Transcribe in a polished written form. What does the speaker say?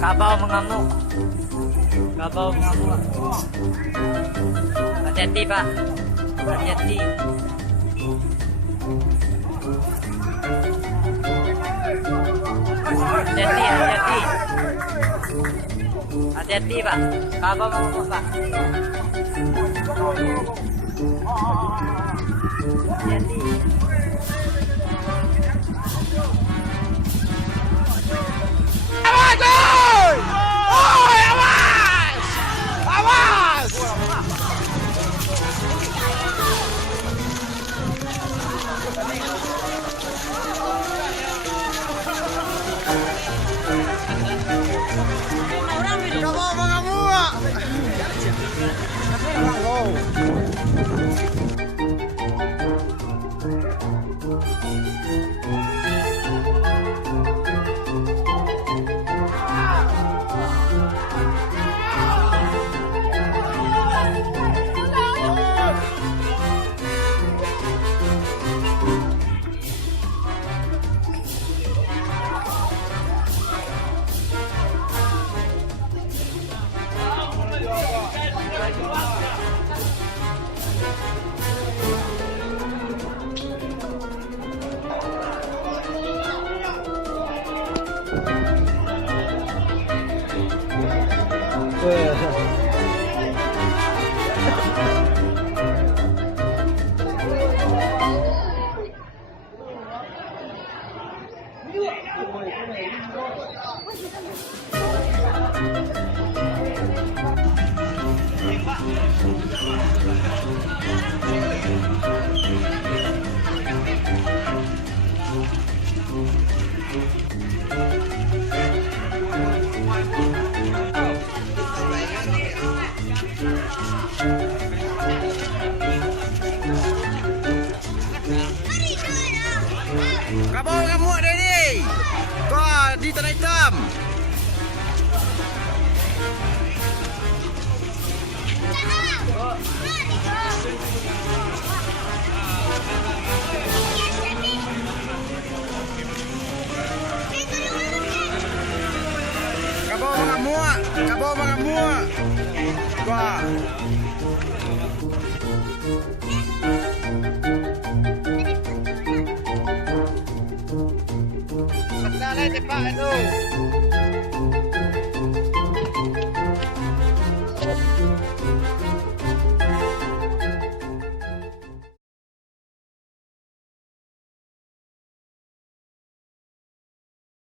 Kabaw mengamuk. Kabaw mengamuk. Hati-hati Pak. Hati-hati. Hati-hati, hati-hati. Hati-hati Pak. Kabaw mengamuk Pak. Hati-hati. Kabaw mga mua! Kabaw mga mua dah ni. Kau di tanah hitam. Kabaw mga mua. Kabaw mga mua. Kau. Dale, te pago.